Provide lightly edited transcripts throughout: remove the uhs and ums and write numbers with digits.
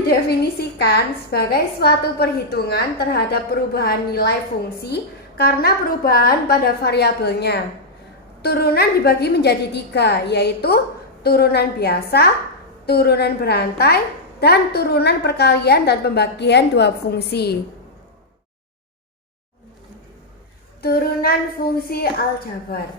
didefinisikan sebagai suatu perhitungan terhadap perubahan nilai fungsi karena perubahan pada variabelnya. Turunan dibagi menjadi 3, yaitu turunan biasa, turunan berantai, dan turunan perkalian dan pembagian dua fungsi. Turunan fungsi aljabar.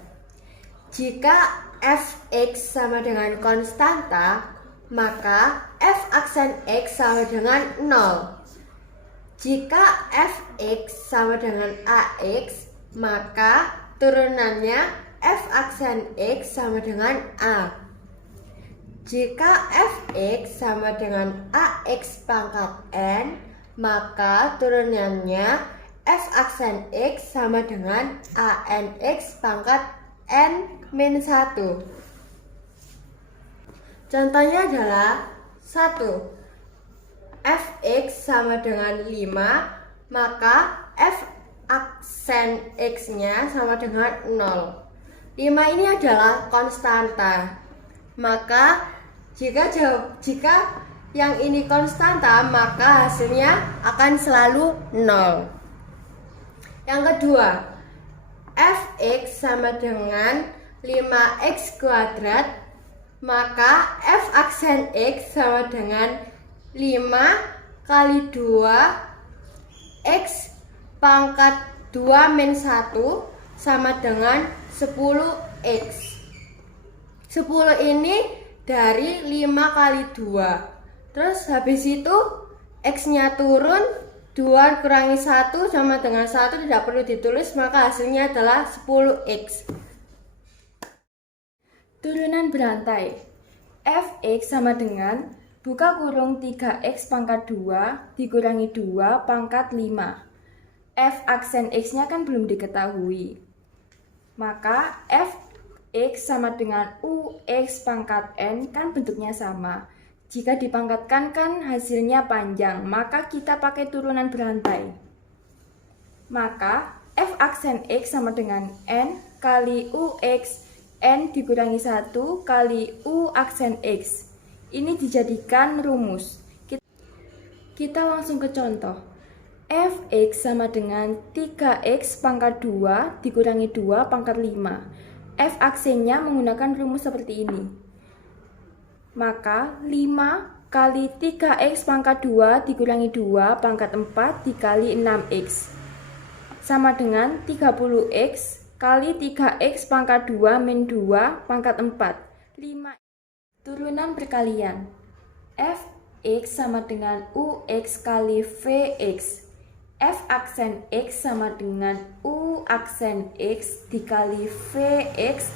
Jika f(x) sama dengan konstanta, maka f aksen x sama dengan 0. Jika f(x) sama dengan ax, maka turunannya f aksen x sama dengan a. Jika f(x) sama dengan ax pangkat n, maka turunannya f aksen x sama dengan anx pangkat n-1. Contohnya adalah 1. f(x) sama dengan 5, maka f aksen x-nya sama dengan 0. 5 ini adalah konstanta. Maka jika yang ini konstanta, maka hasilnya akan selalu 0. Yang kedua, f(x) sama dengan 5x kuadrat, maka f aksen x sama dengan 5 kali 2 x pangkat 2-1 sama dengan 10x. 10 ini dari 5 kali 2. Terus habis itu x-nya turun, 2 kurangi 1 sama dengan 1, tidak perlu ditulis, maka hasilnya adalah 10x. Turunan berantai. f(x) sama dengan buka kurung 3x pangkat 2 dikurangi 2 pangkat 5. F aksen x-nya kan belum diketahui. Maka f(x) sama dengan ux pangkat n kan bentuknya sama. Jika dipangkatkan kan hasilnya panjang, maka kita pakai turunan berantai. Maka f aksen x sama dengan n kali ux, n dikurangi 1 kali u aksen x. Ini dijadikan rumus. Kita langsung ke contoh. f(x) sama dengan 3x pangkat 2 dikurangi 2 pangkat 5. F aksennya menggunakan rumus seperti ini. Maka 5 kali 3x pangkat 2 dikurangi 2 pangkat 4 dikali 6x sama dengan 30x kali 3x pangkat 2 min 2 pangkat 4 5. Turunan perkalian. f(x) sama dengan ux kali vx. F aksen x sama dengan u aksen x dikali vx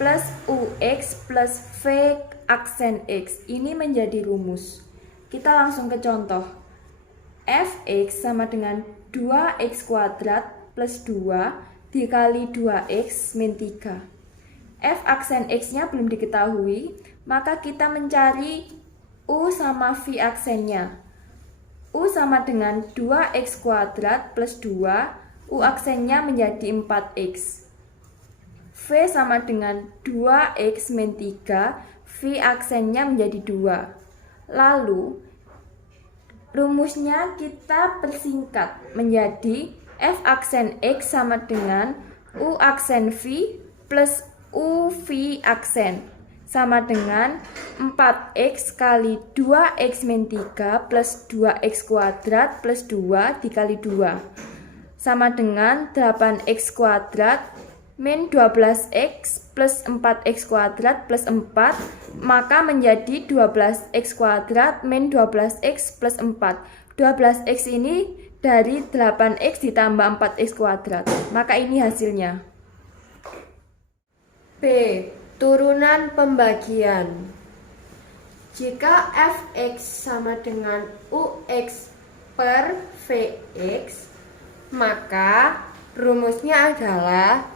plus ux plus v aksen x. Ini menjadi rumus. Kita langsung ke contoh. f(x) sama dengan 2x kuadrat plus 2 dikali 2x min 3. F aksen x-nya belum diketahui, maka kita mencari u sama v aksennya. U sama dengan 2x kuadrat plus 2, u aksennya menjadi 4x. V sama dengan 2x min 3, v aksennya menjadi 2. Lalu, rumusnya kita persingkat menjadi f aksen x sama dengan u aksen v plus u v aksen sama dengan 4x kali 2x min 3 plus 2x kuadrat plus 2 dikali 2 sama dengan 8x kuadrat min 12x plus 4x kuadrat plus 4, maka menjadi 12x kuadrat min 12x plus 4. 12x ini dari 8x ditambah 4x kuadrat, maka ini hasilnya. B. Turunan pembagian. Jika f(x) sama dengan ux per vx, maka rumusnya adalah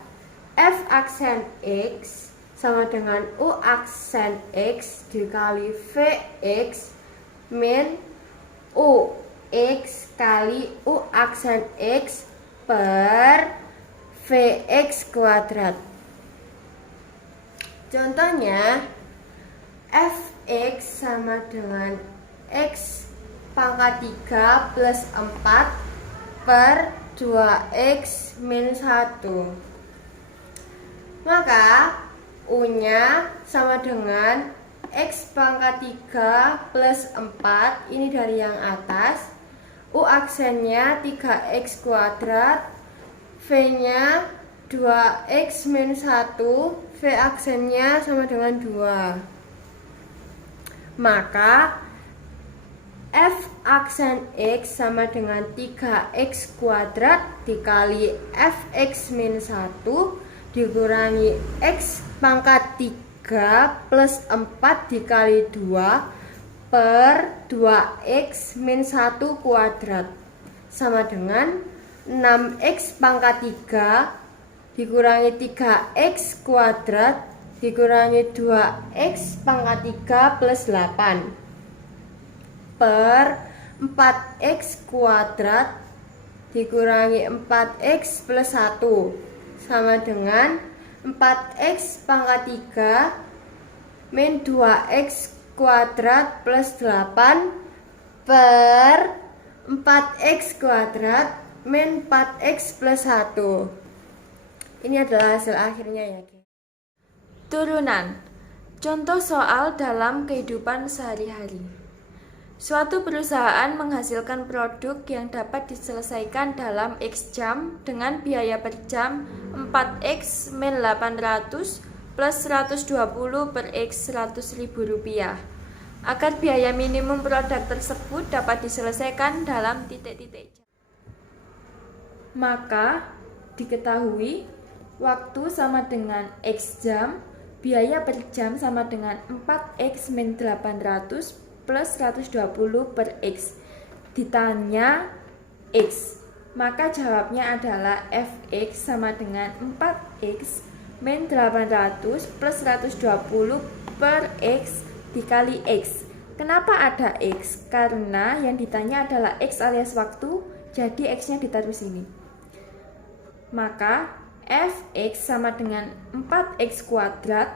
f aksen x sama dengan u aksen x dikali vx min ux kali u aksen x per vx kuadrat. Contohnya, f(x) sama dengan x pangkat 3 plus 4 per 2x minus 1. Maka U-nya sama dengan X pangkat 3 plus 4, ini dari yang atas. U aksennya 3x kuadrat, V-nya 2x minus 1, V aksennya sama dengan 2. Maka F aksen X sama dengan 3x kuadrat dikali Fx minus 1 dikurangi X pangkat 3 plus 4 dikali 2 per 2x minus 1 kuadrat sama dengan 6x pangkat 3 dikurangi 3x kuadrat dikurangi 2x pangkat 3 plus 8 per 4x kuadrat dikurangi 4x plus 1 sama dengan 4x pangkat 3 min 2x kuadrat plus 8 per 4x kuadrat min 4x plus 1. Ini adalah hasil akhirnya ya. Turunan. Contoh soal dalam kehidupan sehari-hari. Suatu perusahaan menghasilkan produk yang dapat diselesaikan dalam X jam dengan biaya per jam 4X min 800 plus 120 per X 100.000 rupiah. Agar biaya minimum produk tersebut dapat diselesaikan dalam titik-titik jam. Maka diketahui waktu sama dengan X jam, biaya per jam sama dengan 4X min 800 plus 120 per X. Ditanya X, maka jawabnya adalah Fx sama dengan 4X min 800 plus 120 per X dikali X. Kenapa ada X? Karena yang ditanya adalah X alias waktu, jadi X nya ditaruh sini. Maka Fx sama dengan 4X kuadrat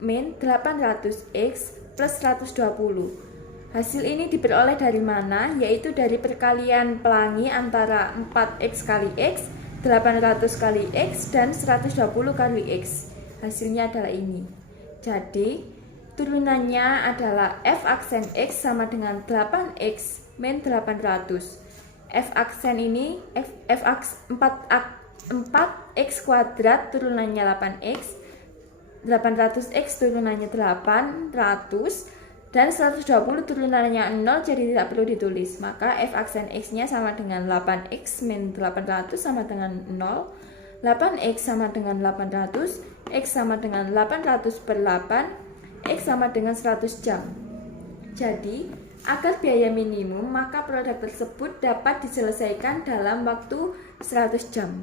min 800X plus 120. Hasil ini diperoleh dari mana? Yaitu dari perkalian pelangi antara 4x kali x, 800 kali x, dan 120 kali x. Hasilnya adalah ini. Jadi, turunannya adalah f aksen x sama dengan 8x min 800. F aksen ini, 4x kuadrat turunannya 8x, 800x turunannya 800, dan 120 turunannya 0, jadi tidak perlu ditulis. Maka f aksen x nya sama dengan 8x min 800 sama dengan 0, 8x sama dengan 800, x sama dengan 800 per 8, x sama dengan 100 jam. Jadi agar biaya minimum, maka produk tersebut dapat diselesaikan dalam waktu 100 jam.